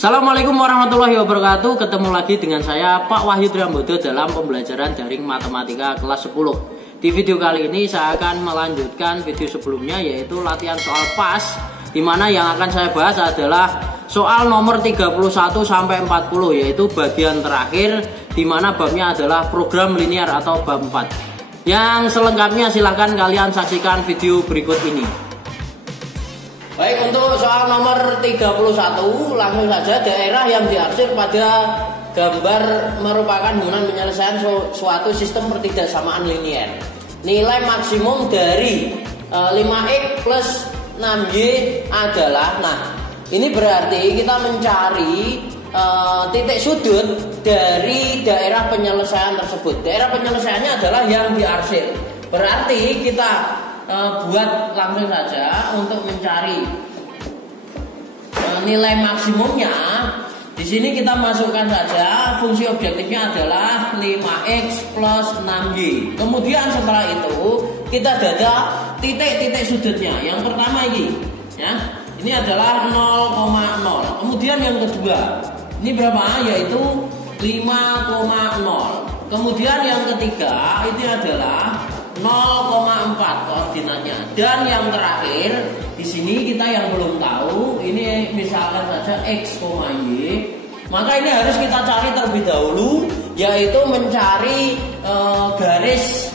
Assalamualaikum warahmatullahi wabarakatuh. Ketemu lagi dengan saya Pak Wahyu Triambodo dalam pembelajaran daring matematika kelas 10. Di video kali ini saya akan melanjutkan video sebelumnya, yaitu latihan soal pas, dimana yang akan saya bahas adalah soal nomor 31 sampai 40, yaitu bagian terakhir, dimana babnya adalah program linear atau bab 4. Yang selengkapnya silahkan kalian saksikan video berikut ini. Baik, untuk soal nomor 31 langsung saja. Daerah yang diarsir pada gambar merupakan hubungan penyelesaian suatu sistem pertidaksamaan linier. Nilai maksimum dari 5x plus 6y adalah, nah ini berarti kita mencari titik sudut dari daerah penyelesaian tersebut. Daerah penyelesaiannya adalah yang diarsir. Berarti kita buat langsung saja untuk mencari nilai maksimumnya. Di sini kita masukkan saja fungsi objektifnya adalah 5x plus 6y. Kemudian setelah itu kita dada titik-titik sudutnya. Yang pertama ini, ya, ini adalah 0,0. Kemudian yang kedua, ini berapa? Yaitu 5,0. Kemudian yang ketiga ini adalah 0,4 koordinatnya. Dan yang terakhir di sini kita yang belum tahu, ini misalkan saja x, y. Maka ini harus kita cari terlebih dahulu, yaitu mencari garis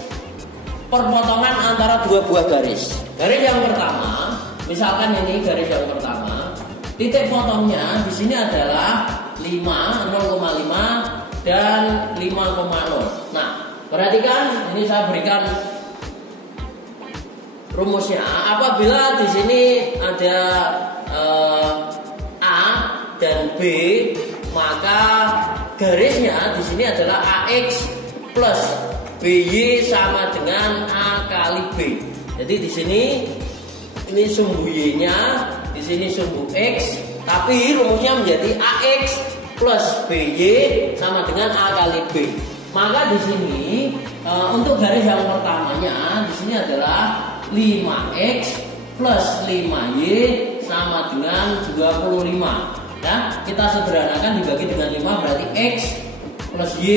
perpotongan antara dua buah garis. Garis yang pertama, misalkan ini garis yang pertama, titik potongnya di sini adalah 5, 0,5 dan 5,0. Nah, perhatikan, ini saya berikan rumusnya. Apabila di sini ada A dan B, maka garisnya di sini adalah AX plus BY sama dengan A kali B. Jadi di sini ini sumbu Y-nya, di sini sumbu X, tapi rumusnya menjadi AX plus BY sama dengan A kali B. Maka di sini untuk garis yang pertamanya di sini adalah 5x plus 5y sama dengan 25. Ya, kita sederhanakan, dibagi dengan 5 berarti x plus y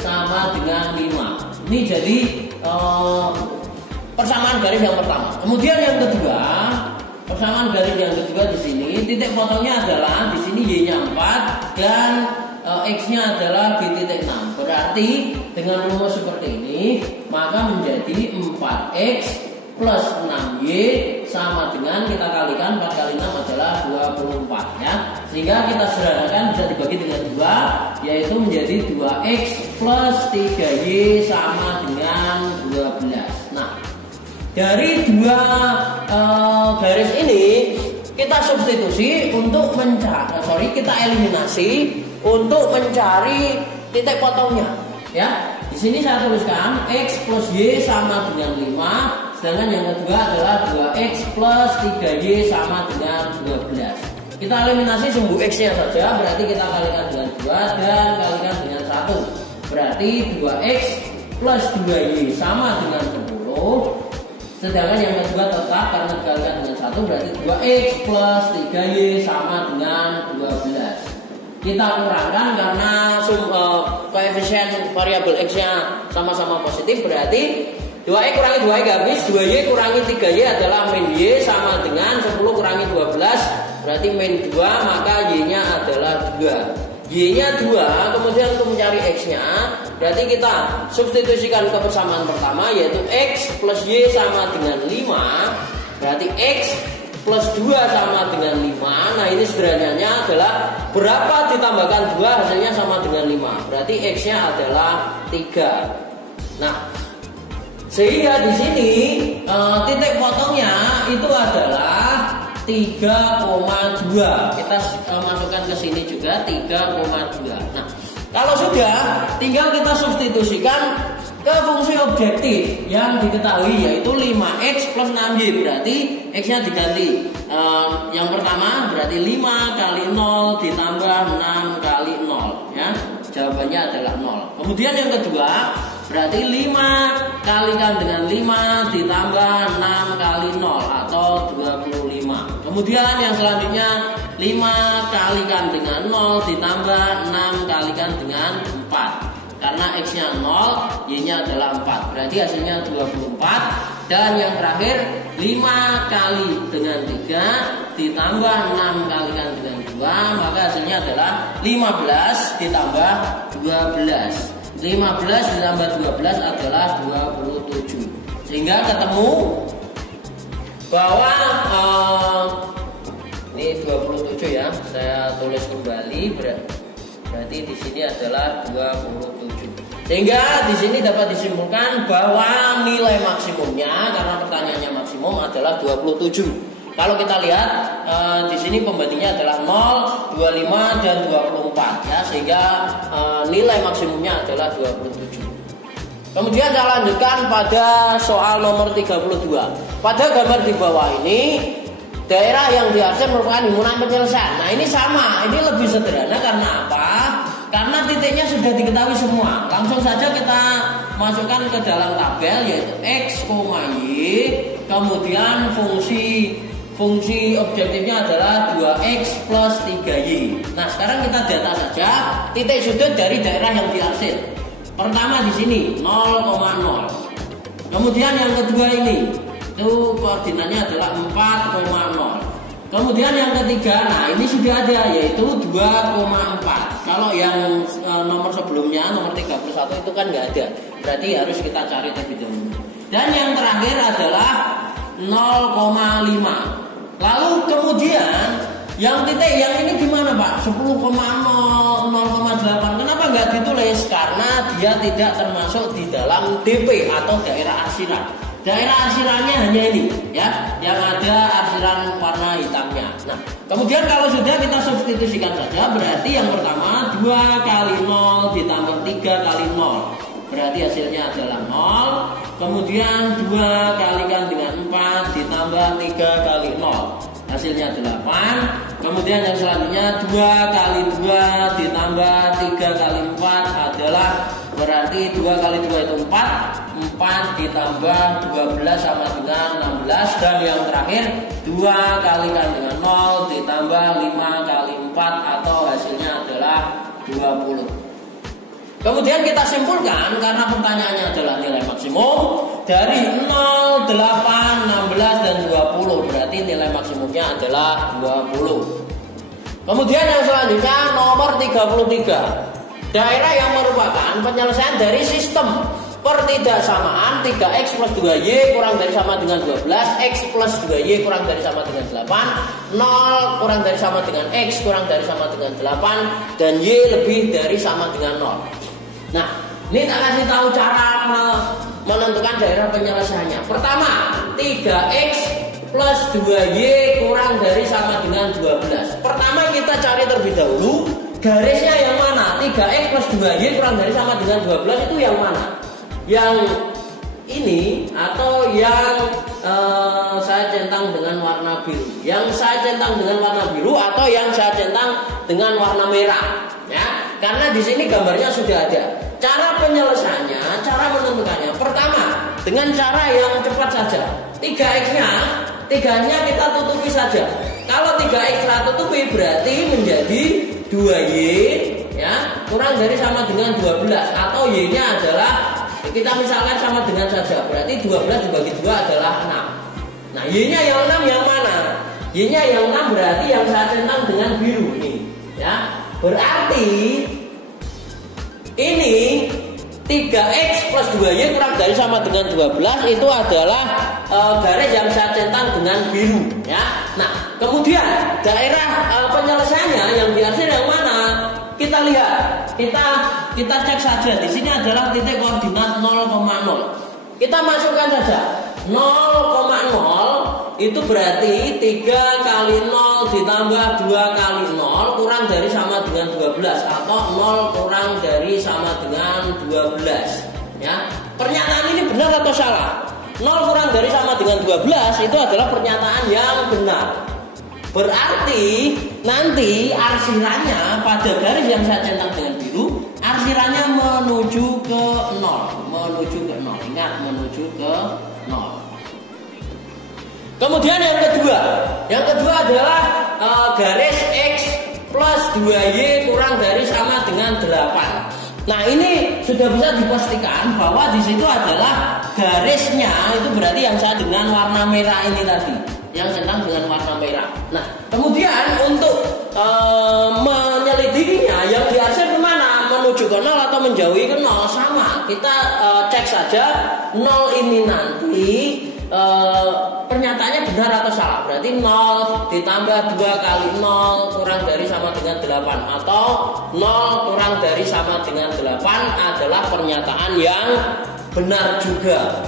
sama dengan 5. Ini jadi persamaan garis yang pertama. Kemudian yang kedua, persamaan garis yang kedua di sini titik potongnya adalah di sini y-nya 4 dan x-nya adalah di titik 6. Berarti dengan rumus seperti ini maka menjadi 4x plus 6y sama dengan, kita kalikan 4 kali 6 adalah 24, ya. Sehingga kita sederhanakan bisa dibagi dengan 2, yaitu menjadi 2x plus 3y sama dengan 12. Nah, dari dua garis ini kita substitusi untuk mencari, kita eliminasi untuk mencari titik potongnya, ya. Di sini saya tuliskan x plus y sama dengan 5, sedangkan yang kedua adalah 2x plus 3y sama dengan 12. Kita eliminasi sumbu x-nya saja, berarti kita kalikan dengan 2 dan kalikan dengan 1. Berarti 2x plus 2y sama dengan 10. Sedangkan yang kedua tetap karena dikalikan dengan 1, berarti 2x plus 3y sama dengan 12. Kita kurangkan karena koefisien variabel x-nya sama-sama positif, berarti 2x kurangi 2y habis, 2y kurangi 3y adalah min y sama dengan 10 kurangi 12 berarti min 2, maka y-nya adalah 2. Y-nya 2, kemudian untuk mencari x-nya berarti kita substitusikan ke persamaan pertama, yaitu x plus y sama dengan 5, berarti x plus 2 sama dengan 5. Nah, ini sederhananya adalah berapa ditambahkan 2 hasilnya sama dengan 5. Berarti x-nya adalah 3. Nah, sehingga di sini titik potongnya itu adalah 3,2. Kita masukkan ke sini juga 3,2. Nah, kalau sudah, tinggal kita substitusikan ke fungsi objektif yang diketahui, yaitu 5x plus 6y. Berarti x-nya diganti. Yang pertama berarti 5 kali 0 ditambah 6 kali 0, ya. Jawabannya adalah 0. Kemudian yang kedua berarti 5 kalikan dengan 5 ditambah 6 kali 0 atau 25. Kemudian yang selanjutnya 5 kalikan dengan 0 ditambah 6 kalikan dengan 4. Karena X-nya 0, Y-nya adalah 4. Berarti hasilnya 24. Dan yang terakhir 5 kali dengan 3 ditambah 6 kalikan dengan 2. Maka hasilnya adalah 15 ditambah 12. 15 ditambah 12 adalah 27. Sehingga ketemu bahwa ini 27 ya. Saya tulis kembali, berarti di sini adalah 27. Sehingga di sini dapat disimpulkan bahwa nilai maksimumnya, karena pertanyaannya maksimum, adalah 27. Kalau kita lihat di sini pembandingnya adalah 0, 25 dan 24 ya, sehingga nilai maksimumnya adalah 27. Kemudian saya lanjutkan pada soal nomor 32. Pada gambar di bawah ini daerah yang diarsir merupakan himpunan penyelesaian. Nah ini sama, ini lebih sederhana karena apa? Karena titiknya sudah diketahui semua. Langsung saja kita masukkan ke dalam tabel, yaitu X, Y. Kemudian fungsi objektifnya adalah 2X plus 3Y. Nah sekarang kita data saja titik sudut dari daerah yang diarsir. Pertama di sini 0,0. Kemudian yang kedua ini itu koordinatnya adalah 4,0. Kemudian yang ketiga, nah ini sudah ada, yaitu 2,4. Kalau yang nomor sebelumnya, nomor 31 itu kan nggak ada. Berarti harus kita cari terlebih dahulu. Dan yang terakhir adalah 0,5. Lalu kemudian yang titik yang ini gimana Pak? 10,0, 0,8. Kenapa nggak ditulis? Karena dia tidak termasuk di dalam DP atau daerah arsiran. Daerah arsirannya hanya ini ya, yang ada arsiran warna hitamnya. Nah, kemudian kalau sudah kita substitusikan saja, berarti yang pertama 2 kali 0 ditambah 3 kali 0. Berarti hasilnya adalah 0. Kemudian 2 kalikan dengan 4 ditambah 3 kali 0. Hasilnya 8. Kemudian yang selanjutnya 2 kali 2 ditambah 3 kali 4 adalah berarti 2 kali 2 itu 4. 4 ditambah 12 sama dengan 16. Dan yang terakhir 2 kalikan dengan 0 ditambah 5 kali 4 atau hasilnya adalah 20. Kemudian kita simpulkan karena pertanyaannya adalah nilai maksimum dari 0, 8, 16 dan 20. Berarti nilai maksimumnya adalah 20. Kemudian yang selanjutnya nomor 33. Daerah yang merupakan penyelesaian dari sistem pertidaksamaan 3x plus 2y kurang dari sama dengan 12, x plus 2y kurang dari sama dengan 8, 0 kurang dari sama dengan x kurang dari sama dengan 8, dan y lebih dari sama dengan 0. Nah, ini tak kasih tahu cara menentukan daerah penyelesaiannya. Pertama, 3x plus 2y kurang dari sama dengan 12. Pertama kita cari terlebih dahulu garisnya yang mana? 3x plus 2y kurang dari sama dengan 12 itu yang mana? Yang ini atau yang saya centang dengan warna biru? Yang saya centang dengan warna biru atau yang saya centang dengan warna merah? Ya, karena di sini gambarnya sudah ada. Cara penyelesaiannya, cara menentukannya. Pertama, dengan cara yang cepat saja. 3x-nya kita tutupi saja. Kalau 3x saya tutupi berarti menjadi 2y ya, kurang dari sama dengan 12 atau y-nya adalah kita misalkan sama dengan saja. Berarti 12 dibagi 2 adalah 6. Nah, y-nya yang 6 yang mana? Y-nya yang 6 berarti yang saya centang dengan biru ini ya. Berarti ini 3x plus 2y kurang dari sama dengan 12 itu adalah garis yang saya centang dengan biru ya. Nah, kemudian daerah penyelesaiannya yang diarsir yang mana? Kita lihat, kita cek saja. Di sini adalah titik koordinat 0,0. Kita masukkan saja 0,0 itu berarti 3 kali 0 ditambah 2 kali 0 kurang dari sama dengan 12 atau 0 kurang dari sama dengan 12 ya. Pernyataan ini benar atau salah? 0 kurang dari sama dengan 12 itu adalah pernyataan yang benar. Berarti nanti arsirannya pada garis yang saya centang dengan biru, arsirannya menuju ke 0. Ingat, menuju ke 0. Kemudian yang kedua adalah garis X plus 2Y kurang dari sama dengan 8. Nah ini sudah bisa dipastikan bahwa di situ adalah garisnya itu berarti yang sama dengan warna merah ini tadi, yang centang dengan warna merah. Nah kemudian untuk menyelidikinya yang diarsir kemana, menuju ke 0 atau menjauhi ke 0 sama. Kita cek saja 0 ini nanti pernyataannya benar atau salah. Berarti 0 ditambah 2 kali 0 kurang dari sama dengan 8, atau 0 kurang dari sama dengan 8 adalah pernyataan yang benar juga.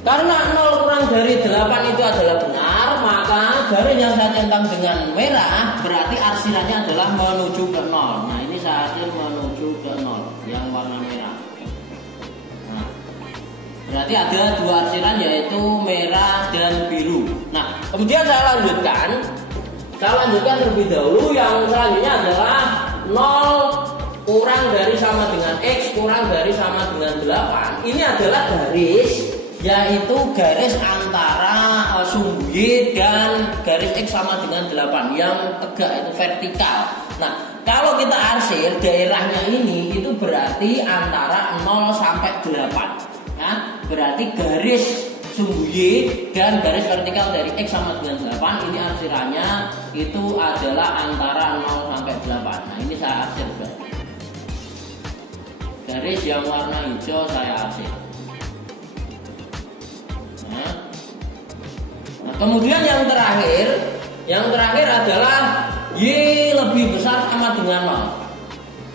Karena 0 kurang dari 8 itu adalah benar, maka garis yang saya centang dengan merah berarti arsirannya adalah menuju ke 0. Nah ini saya arsir menuju ke 0 yang warna merah. Nah, berarti ada dua arsiran yaitu merah dan biru. Nah kemudian saya lanjutkan terlebih dahulu. Yang selanjutnya adalah 0 kurang dari sama dengan X kurang dari sama dengan 8. Ini adalah garis, yaitu garis antara sumbu Y dan garis X sama dengan 8 yang tegak, itu vertikal. Nah kalau kita arsir daerahnya ini itu berarti antara 0 sampai 8 ya. Berarti garis sumbu Y dan garis vertikal dari X sama dengan 8 ini arsirannya itu adalah antara 0 sampai 8. Nah ini saya arsir berarti. Garis yang warna hijau saya arsir. Nah, kemudian yang terakhir adalah Y lebih besar sama dengan 0.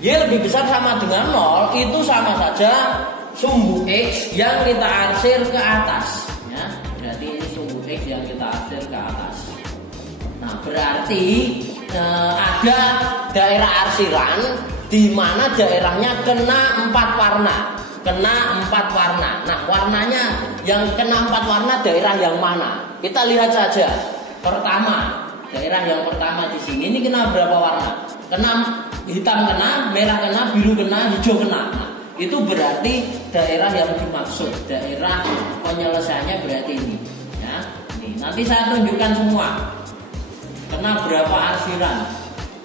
Y lebih besar sama dengan 0 itu sama saja sumbu X yang kita arsir ke atas ya. Berarti ini sumbu X yang kita arsir ke atas. Nah berarti ada daerah arsiran di mana daerahnya kena 4 warna. Nah warnanya yang kena 4 warna daerah yang mana? Kita lihat saja. Pertama, daerah yang pertama di sini ini kena berapa warna? Kena hitam kena, merah kena, biru kena, hijau kena. Nah, itu berarti daerah yang dimaksud, daerah penyelesaiannya berarti ini. Ya, ini nanti saya tunjukkan semua. Kena berapa arsiran?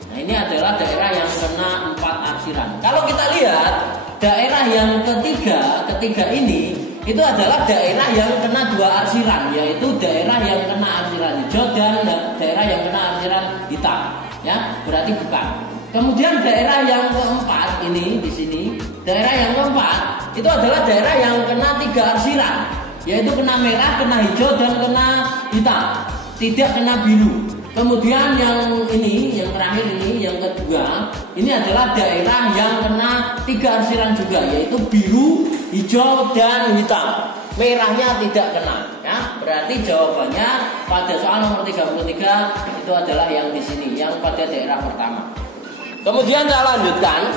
Nah ini adalah daerah yang kena 4 arsiran. Kalau kita lihat daerah yang ketiga ini itu adalah daerah yang kena 2 arsiran, yaitu daerah yang kena arsiran hijau dan daerah yang kena arsiran hitam. Ya, berarti bukan. Kemudian daerah yang keempat ini di sini, daerah yang keempat itu adalah daerah yang kena 3 arsiran, yaitu kena merah, kena hijau dan kena hitam, tidak kena biru. Kemudian yang ini, yang terakhir ini, yang kedua, ini adalah daerah yang kena 3 arsiran juga, yaitu biru, hijau, dan hitam. Merahnya tidak kena. Ya, berarti jawabannya pada soal nomor 33 itu adalah yang di sini, yang pada daerah pertama. Kemudian saya lanjutkan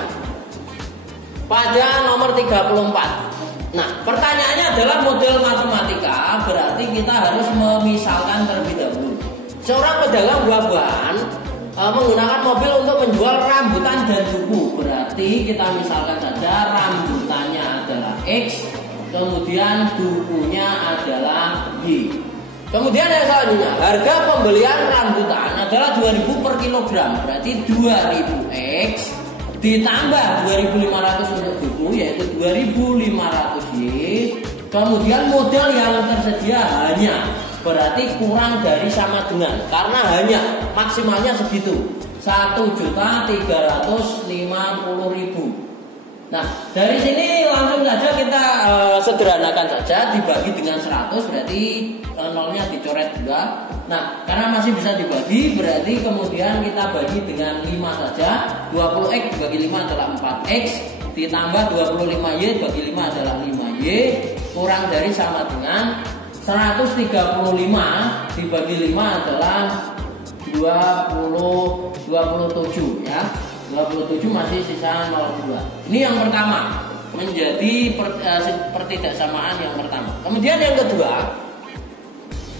pada nomor 34. Nah, pertanyaannya adalah model matematika, berarti kita harus memisalkan terlebih dahulu. Seorang pedagang buah-buahan menggunakan mobil untuk menjual rambutan dan duku. Berarti kita misalkan saja rambutannya adalah X, kemudian dukunya adalah Y. Kemudian yang selanjutnya, harga pembelian rambutan adalah 2.000 per kilogram. Berarti 2.000 X ditambah 2.500 untuk duku, yaitu 2.500 Y. Kemudian modal yang tersedia hanya, berarti kurang dari sama dengan, karena hanya maksimalnya segitu, 1.350.000. Nah dari sini langsung saja kita sederhanakan saja, dibagi dengan 100 berarti nolnya dicoret 2. Nah karena masih bisa dibagi, berarti kemudian kita bagi dengan 5 saja. 20x dibagi 5 adalah 4x, ditambah 25y bagi 5 adalah 5y, kurang dari sama dengan 135 dibagi 5 adalah 27 ya. 27 masih sisa 02. Ini yang pertama, menjadi pertidaksamaan yang pertama. Kemudian yang kedua,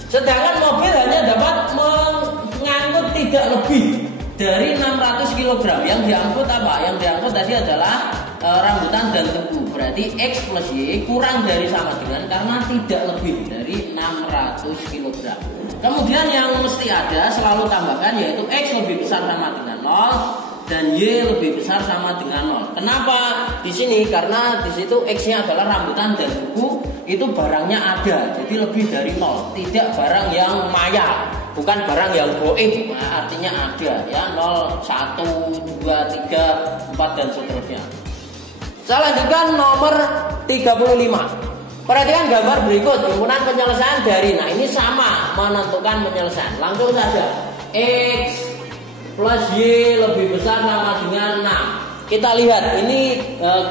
sedangkan mobil hanya dapat mengangkut tidak lebih dari 600 kg. Yang diangkut apa? Yang diangkut tadi adalah rambutan dan tebu. Berarti X plus Y kurang dari sama dengan karena tidak lebih dari 600 kg. Kemudian yang mesti ada selalu tambahkan yaitu X lebih besar sama dengan 0 dan Y lebih besar sama dengan 0. Kenapa di sini? Karena di situ X-nya adalah rambutan dan tebu, itu barangnya ada. Jadi lebih dari 0, tidak barang yang maya, bukan barang yang goib. Nah, artinya ada ya, 0, 1, 2, 3, 4 dan seterusnya. Saya lanjutkan nomor 35. Perhatikan gambar berikut, himpunan penyelesaian dari. Nah, ini sama menentukan penyelesaian. Langsung saja. X plus Y lebih besar sama dengan 6. Kita lihat ini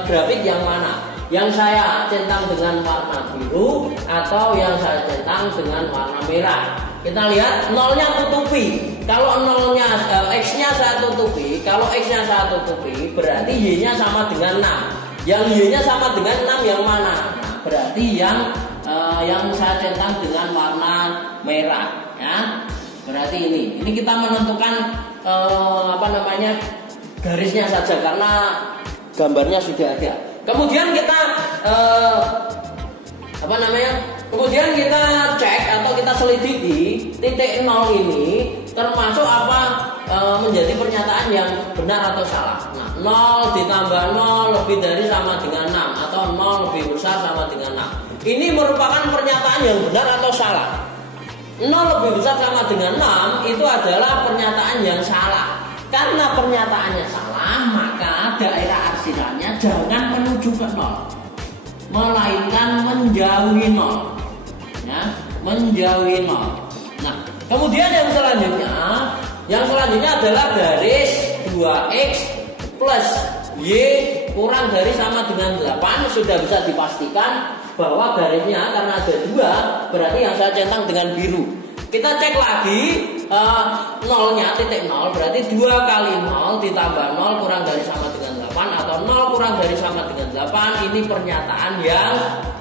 grafik yang mana? Yang saya centang dengan warna biru atau yang saya centang dengan warna merah. Kita lihat nolnya tutupi. Kalau nolnya X-nya saya tutupi, kalau X-nya saya tutupi, berarti Y-nya sama dengan 6. Yang Y-nya sama dengan 6 yang mana? Nah, berarti yang saya centang dengan warna merah, ya. Berarti ini kita menentukan garisnya saja karena gambarnya sudah ada. Kemudian kita Kemudian kita cek atau kita selidiki titik 0 ini termasuk apa menjadi pernyataan yang benar atau salah. Nah, 0 ditambah 0 lebih dari sama dengan 6 atau 0 lebih besar sama dengan 6. Ini merupakan pernyataan yang benar atau salah. 0 lebih besar sama dengan 6 itu adalah pernyataan yang salah. Karena pernyataannya salah, maka daerah arsirannya jangan menuju ke 0, melainkan menjauhi 0. Ya, menjauhi 0. Nah, kemudian yang selanjutnya adalah garis 2X plus Y kurang dari sama dengan 8. Sudah bisa dipastikan bahwa garisnya karena ada 2, berarti yang saya centang dengan biru. Kita cek lagi nolnya, titik 0, berarti 2 kali 0 ditambah 0 kurang dari sama dengan 8 atau 0 kurang dari sama dengan 8. Ini pernyataan yang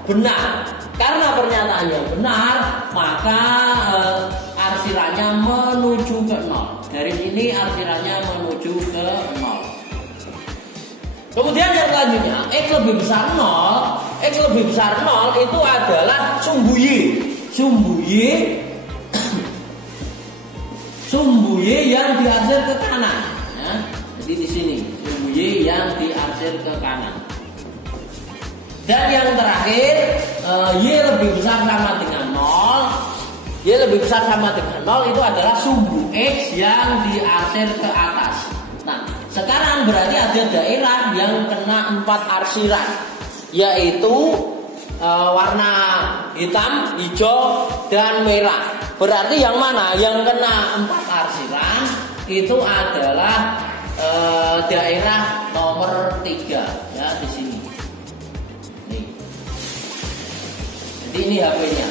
benar. Karena pernyataan yang benar, maka arsirannya menuju ke 0. Garis ini arsirannya menuju ke 0. Kemudian yang selanjutnya, X lebih besar 0. X lebih besar 0 itu adalah sumbu Y. Sumbu Y yang diarsir ke kanan. Ya. Jadi di sini sumbu Y yang diarsir ke kanan. Dan yang terakhir, Y lebih besar sama dengan 0. Y lebih besar sama dengan 0 itu adalah sumbu X yang diarsir ke atas. Nah, sekarang berarti ada daerah yang kena 4 arsiran, yaitu warna hitam, hijau, dan merah. Berarti yang mana? Yang kena 4 arsiran itu adalah daerah nomor 3, ya, di sini. Nih. Jadi ini HP-nya.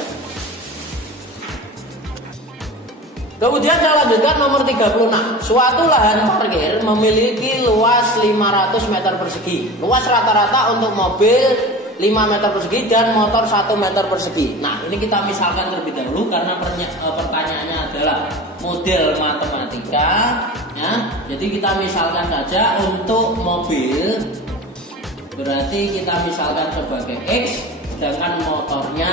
Kemudian saya lanjutkan nomor 36. Suatu lahan parkir memiliki luas 500 meter persegi. Luas rata-rata untuk mobil 5 meter persegi dan motor 1 meter persegi. Nah, ini kita misalkan terlebih dahulu karena pertanyaannya adalah model matematika, ya. Jadi kita misalkan saja untuk mobil, berarti kita misalkan sebagai X, sedangkan motornya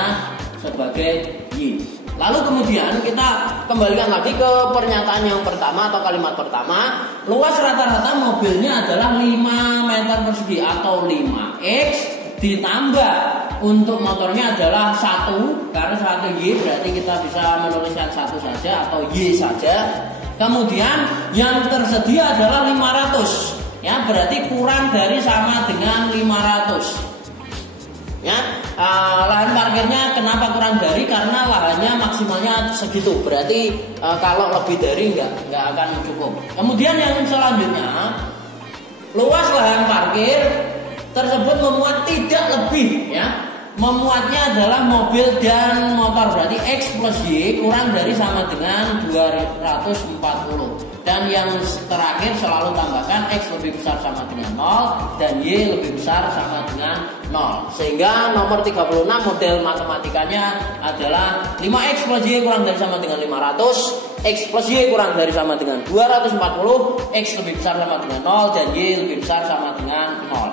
sebagai Y. Lalu kemudian kita kembalikan lagi ke pernyataan yang pertama atau kalimat pertama. Luas rata-rata mobilnya adalah 5 meter persegi atau 5X ditambah untuk motornya adalah 1, karena 1 Y, berarti kita bisa menuliskan 1 saja atau Y saja. Kemudian yang tersedia adalah 500, ya, berarti kurang dari sama dengan 500. Ya, lahan parkirnya kenapa kurang dari? Karena lahannya maksimalnya segitu. Berarti kalau lebih dari nggak akan cukup. Kemudian yang selanjutnya, luas lahan parkir tersebut memuat tidak lebih, ya. Memuatnya adalah mobil dan motor, berarti X plus Y kurang dari sama dengan 240. Dan yang terakhir selalu tambahkan X lebih besar sama dengan 0 dan Y lebih besar sama dengan 0. Sehingga nomor 36 model matematikanya adalah 5X plus Y kurang dari sama dengan 500 X plus Y kurang dari sama dengan 240, X lebih besar sama dengan 0, dan Y lebih besar sama dengan 0.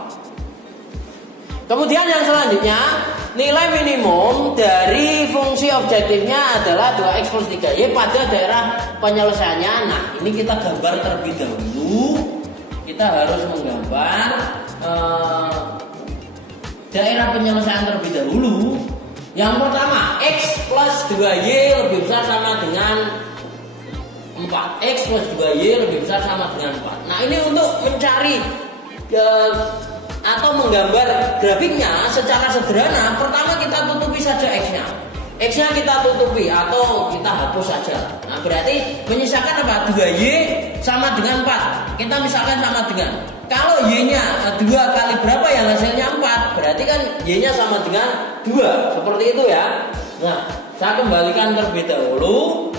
Kemudian yang selanjutnya, nilai minimum dari fungsi objektifnya adalah 2X plus 3Y pada daerah penyelesaiannya. Nah, ini kita gambar terlebih dahulu. Kita harus menggambar daerah penyelesaian terlebih dahulu. Yang pertama, X plus 2Y lebih besar sama dengan 4. X plus 2Y lebih besar sama dengan 4. Nah, ini untuk mencari atau menggambar grafiknya secara sederhana. Pertama kita tutupi saja X-nya. X-nya kita tutupi atau kita hapus saja. Nah, berarti menyisakan apa? 2Y sama dengan 4. Kita misalkan sama dengan, kalau Y-nya 2 kali berapa yang hasilnya 4, berarti kan Y-nya sama dengan 2. Seperti itu ya. Nah, saya kembalikan terlebih dahulu.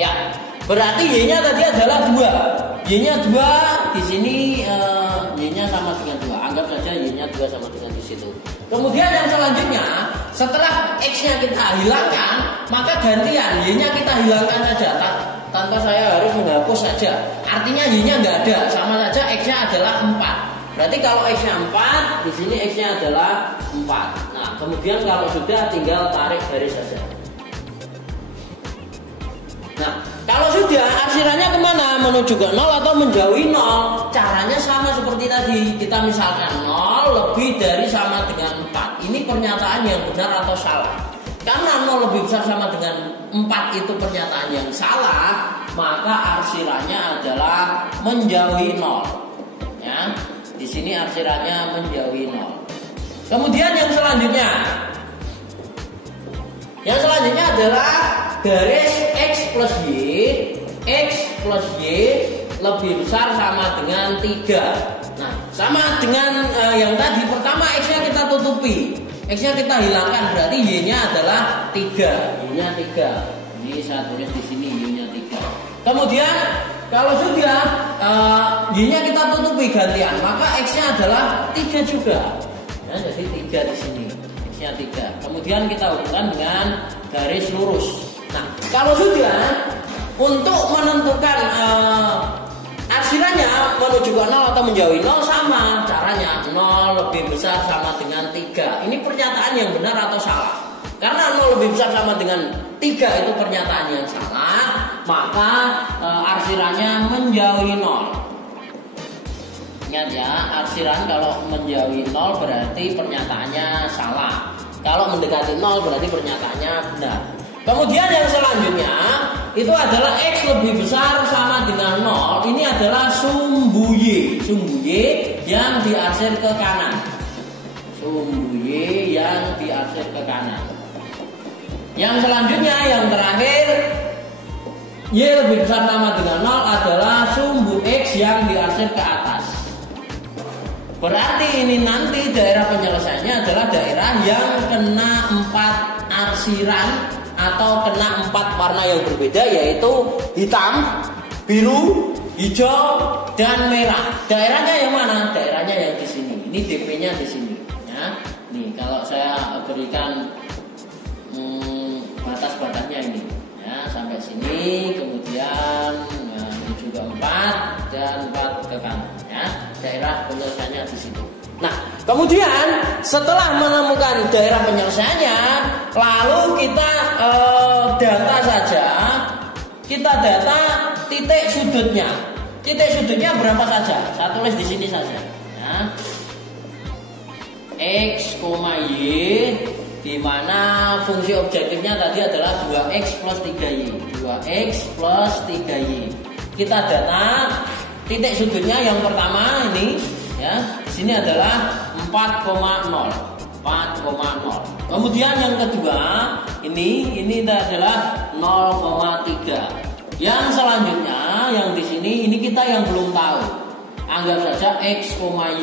Ya, berarti Y-nya tadi adalah 2. Y-nya 2 di sini, Y-nya sama dengan 2. Anggap saja Y-nya 2 sama dengan di situ. Kemudian yang selanjutnya, setelah X-nya kita hilangkan, maka gantian Y-nya kita hilangkan saja tanpa saya harus menghapus saja. Artinya Y-nya nggak ada, sama saja X-nya adalah 4. Berarti kalau X-nya 4, di sini X-nya adalah 4. Nah, kemudian kalau sudah tinggal tarik garis saja. Nah, kalau sudah arsirannya kemana? Menuju ke 0 atau menjauhi 0? Caranya sama seperti tadi. Kita misalkan 0 lebih dari sama dengan 4. Ini pernyataan yang benar atau salah? Karena 0 lebih besar sama dengan 4 itu pernyataan yang salah, maka arsirannya adalah menjauhi 0. Ya, di sini arsirannya menjauhi 0. Kemudian yang selanjutnya adalah garis X plus Y. X plus Y lebih besar sama dengan 3. Nah, sama dengan yang tadi. Pertama X-nya kita tutupi, X-nya kita hilangkan, berarti Y-nya adalah 3. Y-nya 3. Ini saya tulis di sini Y-nya 3. Kemudian kalau sudah Y-nya kita tutupi gantian, maka X-nya adalah 3 juga. Ya, jadi 3 di sini. X-nya 3. Kemudian kita hubungkan dengan garis lurus. Nah, kalau sudah, untuk menentukan arsirannya menuju ke 0 atau menjauhi 0 sama caranya. 0 lebih besar sama dengan 3. Ini pernyataan yang benar atau salah? Karena 0 lebih besar sama dengan 3 itu pernyataan yang salah, maka arsirannya menjauhi 0. Ingat ya, arsiran kalau menjauhi 0 berarti pernyataannya salah. Kalau mendekati 0 berarti pernyataannya benar. Kemudian yang selanjutnya itu adalah X lebih besar sama dengan 0. Ini adalah sumbu Y. Sumbu Y yang diarsir ke kanan. Sumbu Y yang diarsir ke kanan. Yang selanjutnya, yang terakhir, Y lebih besar sama dengan 0 adalah sumbu X yang diarsir ke atas. Berarti ini nanti daerah penyelesaiannya adalah daerah yang kena 4 arsiran atau kena 4 warna yang berbeda, yaitu hitam, biru, hijau, dan merah. Daerahnya yang mana? Daerahnya yang di sini. Ini DP-nya di sini. Ya. Nih, kalau saya berikan batas-batasnya ini, ya, sampai sini, kemudian menuju ke 4 dan 4 ke kanan. Ya, daerah penyelesaiannya di situ. Nah, kemudian setelah menemukan daerah penyelesaiannya, lalu kita data saja. Kita data titik sudutnya. Titik sudutnya berapa saja? Saya tulis di sini saja. Ya. X, Y, di mana fungsi objektifnya tadi adalah 2X plus 3Y. 2X plus 3Y. Kita data titik sudutnya yang pertama ini, ya, di sini adalah 4,0. 4,0. Kemudian yang kedua ini adalah 0,3. Yang selanjutnya yang di sini ini kita yang belum tahu. Anggap saja X, Y.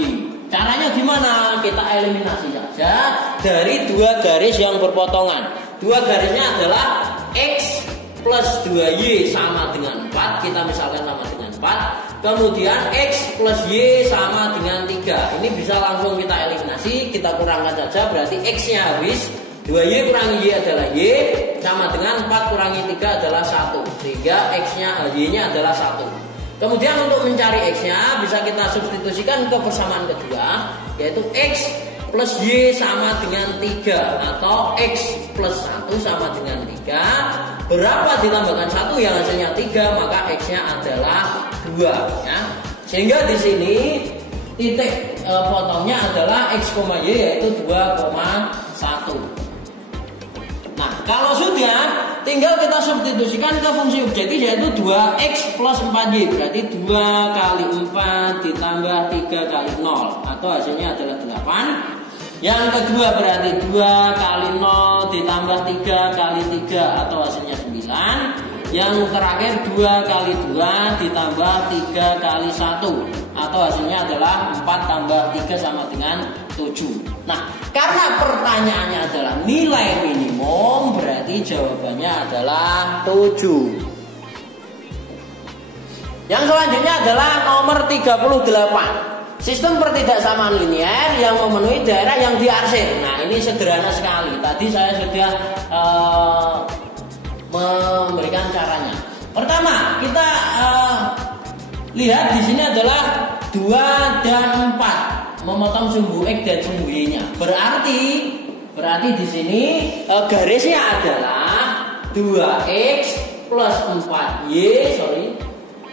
Caranya gimana? Kita eliminasi saja dari 2 garis yang berpotongan. 2 garisnya adalah X plus 2Y sama dengan 4. Kita misalkan sama dengan 4. kemudian X plus Y sama dengan 3. Ini bisa langsung kita eliminasi, kita kurangkan saja, berarti X nya habis, 2Y kurangi Y adalah Y, sama dengan 4 kurangi 3 adalah 1, sehingga X nya, Y nya adalah 1. Kemudian untuk mencari X nya bisa kita substitusikan ke persamaan kedua, yaitu X plus Y sama dengan 3 atau X plus 1 sama dengan 3. Berapa ditambahkan 1 yang hasilnya 3, maka X nya adalah 2 ya. Sehingga di sini titik potongnya adalah X, Y yaitu 2,1. Nah, kalau sudah tinggal kita substitusikan ke fungsi objektif yaitu 2X plus 4Y, berarti 2 kali 4 ditambah 3 kali 0 atau hasilnya adalah 8. Yang kedua berarti 2 kali 0 ditambah 3 kali 3 atau hasilnya 9. Yang terakhir 2 kali 2 ditambah 3 kali 1 atau hasilnya adalah 4 tambah 3 sama dengan 7. Nah, karena pertanyaannya adalah nilai minimum, berarti jawabannya adalah 7. Yang selanjutnya adalah nomor 38. Sistem pertidaksamaan linear yang memenuhi daerah yang diarsir. Nah, ini sederhana sekali. Tadi saya sudah memberikan caranya. Pertama, kita lihat di sini adalah 2 dan 4, memotong sumbu X dan sumbu Y-nya. Berarti di sini garisnya adalah 2X plus 4Y,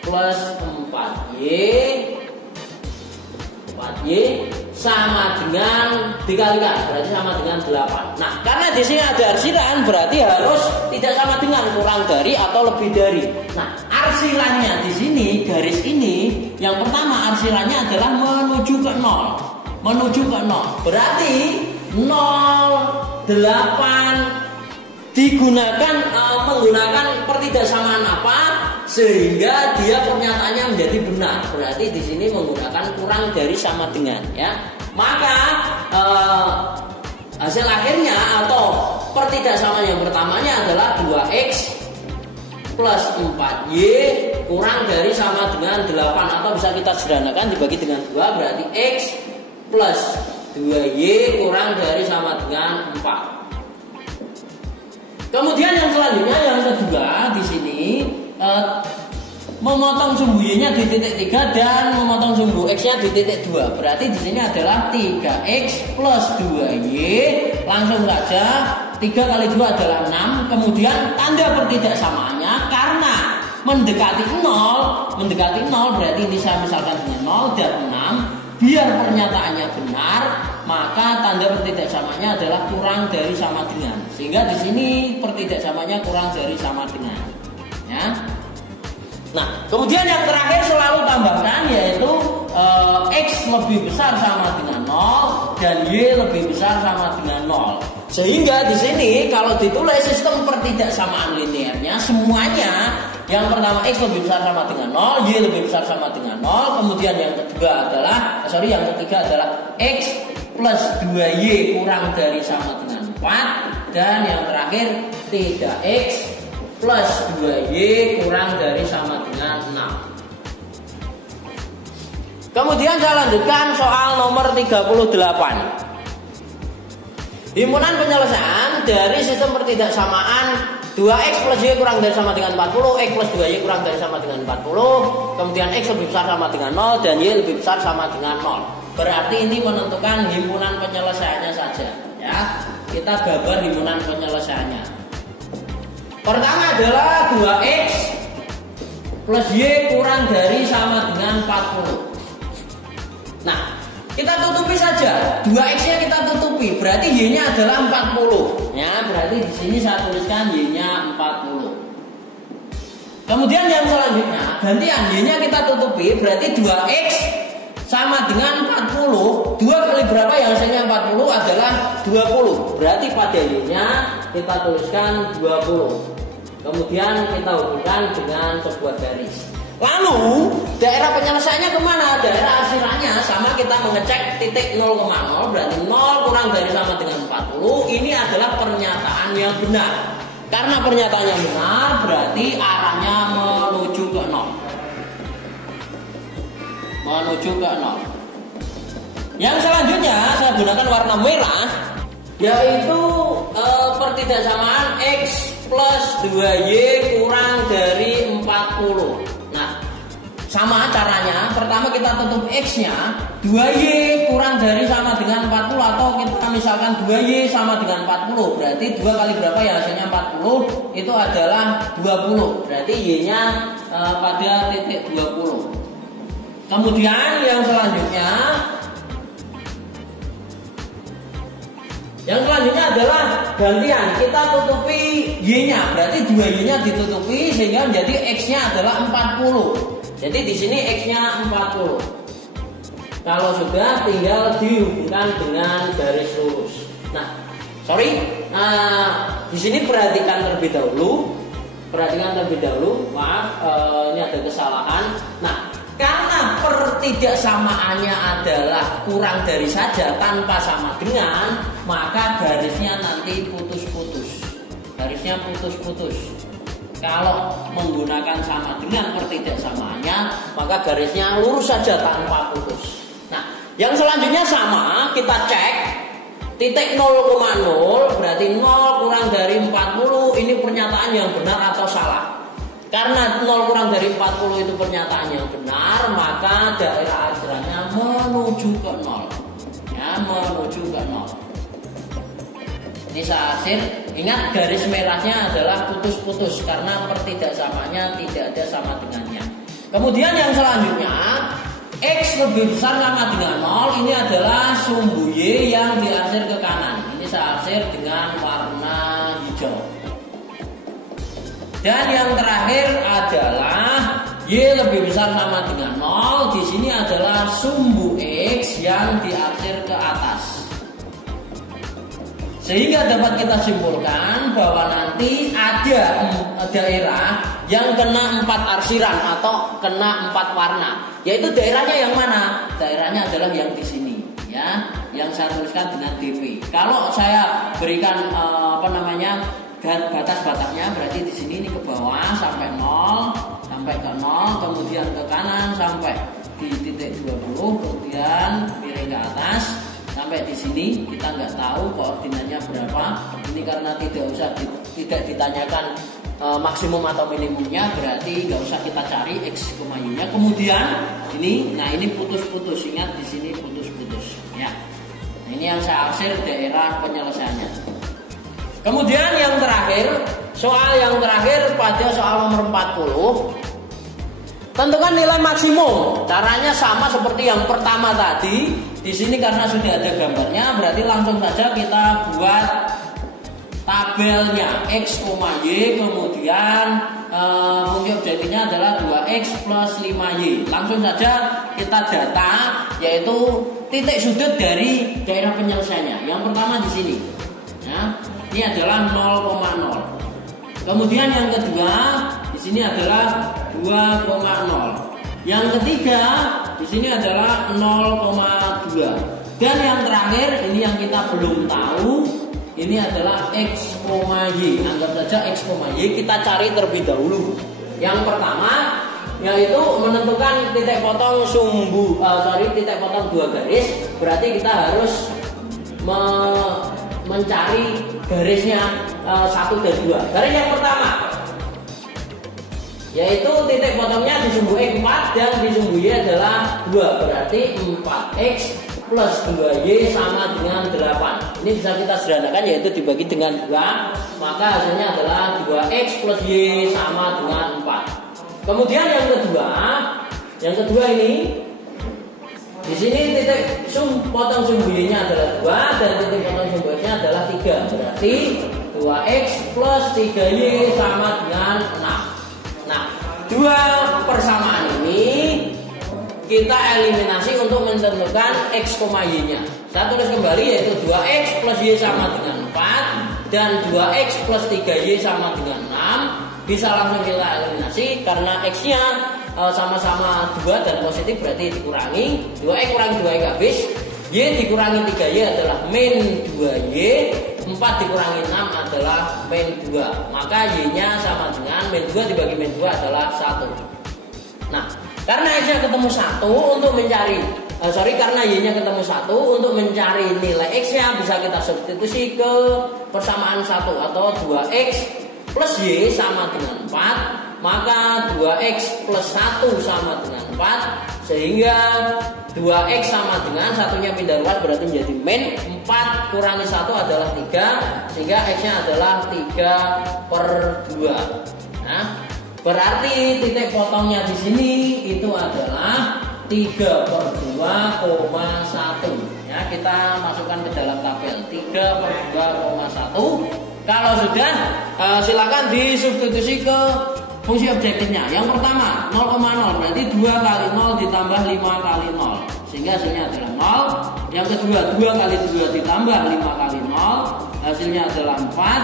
plus 4Y sama dengan dikalikan, berarti sama dengan 8. Nah, karena di sini ada arsiran, berarti harus tidak sama dengan, kurang dari atau lebih dari. Nah, arsirannya di sini, garis ini, yang pertama arsirannya adalah menuju ke 0. Menuju ke 0. Berarti 0, 8 digunakan menggunakan pertidaksamaan apa sehingga dia pernyataannya menjadi benar. Berarti di sini menggunakan kurang dari sama dengan ya. Maka hasil akhirnya atau pertidaksamaan yang pertamanya adalah 2X plus 4Y kurang dari sama dengan 8, atau bisa kita sederhanakan dibagi dengan 2, berarti X plus 2Y kurang dari sama dengan 4. Kemudian yang selanjutnya, yang kedua di sini memotong sumbu Y-nya di titik 3 dan memotong sumbu X-nya di titik 2. Berarti di sini adalah 3X plus 2Y. Langsung saja 3 kali 2 adalah 6. Kemudian tanda pertidaksamaannya karena mendekati 0 berarti ini saya misalkan dengan 0 dan 6. Biar pernyataannya benar, maka tanda pertidaksamaannya adalah kurang dari sama dengan. Sehingga di sini pertidaksamaannya kurang dari sama dengan. Ya. Nah, kemudian yang terakhir selalu tambahkan yaitu X lebih besar sama dengan 0 dan Y lebih besar sama dengan 0. Sehingga di sini kalau ditulis sistem pertidaksamaan linearnya semuanya, yang pertama X lebih besar sama dengan 0, Y lebih besar sama dengan 0. Kemudian yang ketiga adalah X plus 2Y kurang dari sama dengan 4. Dan yang terakhir 3X plus 2Y kurang dari sama dengan 6. Kemudian saya lanjutkan soal nomor 38. Himpunan penyelesaian dari sistem pertidaksamaan 2X plus Y kurang dari sama dengan 40, X plus 2Y kurang dari sama dengan 40, kemudian X lebih besar sama dengan 0 dan Y lebih besar sama dengan 0. Berarti ini menentukan himpunan penyelesaiannya saja ya. Kita gambar himpunan penyelesaiannya. Pertama adalah 2X plus Y kurang dari sama dengan 40. Nah, kita tutupi saja. 2X-nya kita tutupi. Berarti Y-nya adalah 40. Ya, berarti di sini saya tuliskan Y-nya 40. Kemudian yang selanjutnya, gantian Y-nya kita tutupi. Berarti 2X sama dengan 40. 2 kali berapa yang hasilnya 40 adalah 20. Berarti pada Y-nya kita tuliskan 20. Kemudian kita hubungkan dengan sebuah garis. Lalu daerah penyelesaiannya kemana? Daerah arsirannya sama, kita mengecek titik 0,0, berarti 0 kurang dari sama dengan 40. Ini adalah pernyataan yang benar. Karena pernyataan yang benar berarti arahnya menuju ke 0. menuju ke 0. Yang selanjutnya saya gunakan warna merah, yaitu pertidaksamaan X plus 2Y kurang dari 40. Nah, sama caranya, pertama kita tutup X-nya, 2Y kurang dari sama dengan 40, atau kita misalkan 2Y sama dengan 40, berarti 2 kali berapa ya, hasilnya 40, itu adalah 20, berarti Y-nya pada titik 20. Kemudian yang selanjutnya adalah gantian, kita tutupi Y-nya, berarti 2Y-nya ditutupi sehingga menjadi X-nya adalah 40. Jadi di sini X-nya 40. Kalau sudah, tinggal dihubungkan dengan garis lurus. Nah, di sini perhatikan terlebih dahulu. Maaf, ini ada kesalahan. Nah, karena pertidaksamaannya adalah kurang dari saja tanpa sama dengan, maka garisnya nanti putus-putus. Kalau menggunakan sama dengan pertidaksamaannya, maka garisnya lurus saja tanpa putus. Nah, yang selanjutnya sama, kita cek titik 0,0 berarti 0 kurang dari 40. Ini pernyataan yang benar atau salah? Karena 0 kurang dari 40 itu pernyataan yang benar, maka daerah arsirnya menuju ke 0. Ya, menuju ke 0. Ini searsir, ingat garis merahnya adalah putus-putus karena pertidaksamaannya tidak ada sama dengannya. Kemudian yang selanjutnya, X lebih besar sama dengan 0, ini adalah sumbu Y yang diarsir ke kanan. Ini searsir dengan warna hijau. Dan yang terakhir adalah Y lebih besar sama dengan 0. Di sini adalah sumbu X yang diarsir ke atas. Sehingga dapat kita simpulkan bahwa nanti ada daerah yang kena 4 arsiran atau kena 4 warna. Yaitu daerahnya yang mana? Daerahnya adalah yang di sini, ya, yang saya tuliskan dengan DP. Kalau saya berikan batas-batasnya, berarti di sini ini ke bawah sampai 0, kemudian ke kanan sampai di titik 20, kemudian miring ke atas sampai di sini. Kita nggak tahu koordinatnya berapa. Ini karena tidak ditanyakan maksimum atau minimumnya, berarti nggak usah kita cari X, Y-nya. Kemudian ini putus-putus, ingat di sini putus-putus, ya. Ini yang saya arsir daerah penyelesaiannya. Kemudian yang terakhir, pada soal nomor 40, tentukan nilai maksimum. Caranya sama seperti yang pertama tadi. Di sini karena sudah ada gambarnya, berarti langsung saja kita buat tabelnya X, Y, kemudian fungsi objektifnya adalah 2X plus 5Y. Langsung saja kita data, yaitu titik sudut dari daerah penyelesaiannya. Yang pertama di sini, ya, ini adalah 0,0. Kemudian yang kedua di sini adalah 2,0. Yang ketiga di sini adalah 0,2. Dan yang terakhir ini yang kita belum tahu, ini adalah X, Y. Anggap saja X, Y. Kita cari terlebih dahulu. Yang pertama yaitu menentukan titik potong titik potong 2 garis. Berarti kita harus mencari garisnya 1 dan 2. Garis yang pertama yaitu titik potongnya di sumbu X 4 dan di sumbu Y adalah 2. Berarti 4X plus 2Y sama dengan 8. Ini bisa kita sederhanakan, yaitu dibagi dengan 2, maka hasilnya adalah 2X plus Y sama dengan 4. Kemudian yang kedua ini di sini titik potong sumbu Y-nya adalah 2 dan titik potong sumbu X-nya adalah 3. Berarti 2X plus 3Y sama dengan 6. Nah, dua persamaan ini kita eliminasi untuk menentukan X, Y-nya. Saya tulis kembali, yaitu 2X plus Y sama dengan 4 dan 2X plus 3Y sama dengan 6. Bisa langsung kita eliminasi karena X-nya sama-sama 2 dan positif, berarti dikurangi 2X kurangi 2X habis, Y dikurangi 3Y adalah min 2Y, 4 dikurangi 6 adalah min 2. Maka Y-nya sama dengan min 2 dibagi min 2 adalah 1. Nah, Karena X-nya ketemu 1 untuk mencari karena Y-nya ketemu 1 untuk mencari nilai X-nya bisa kita substitusi ke persamaan 1 atau 2X plus Y sama dengan 4, maka 2X plus 1 sama dengan 4, sehingga 2X sama dengan satunya pindah luar berarti menjadi min 4 kurangi 1 adalah 3, sehingga X-nya adalah 3/2. Nah, berarti titik potongnya di sini itu adalah 3/2,1. Ya, kita masukkan ke dalam tabel 3/2,1. Kalau sudah, silakan disubstitusi ke fungsi objektifnya. Yang pertama 0,0 berarti 2 kali 0 ditambah 5 kali 0, sehingga hasilnya adalah 0. Yang kedua 2 kali 2 ditambah 5 kali 0, hasilnya adalah 4.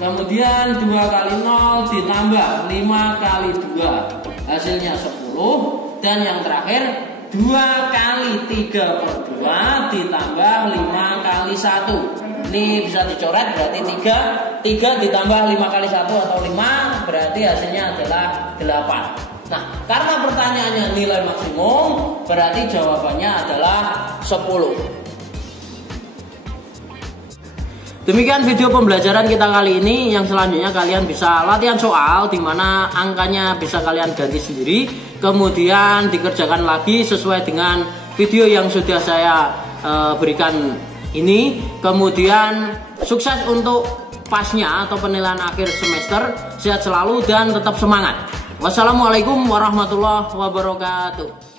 Kemudian 2 kali 0 ditambah 5 kali 2, hasilnya 10. Dan yang terakhir 2 kali 3/2 ditambah 5 kali 1. Ini bisa dicoret berarti 3 ditambah 5 kali 1 atau 5 berarti hasilnya adalah 8. Nah, karena pertanyaannya nilai maksimum berarti jawabannya adalah 10. Demikian video pembelajaran kita kali ini. Yang selanjutnya kalian bisa latihan soal di mana angkanya bisa kalian ganti sendiri, kemudian dikerjakan lagi sesuai dengan video yang sudah saya berikan ini. Kemudian sukses untuk pasnya atau penilaian akhir semester. Sehat selalu dan tetap semangat. Wassalamualaikum warahmatullahi wabarakatuh.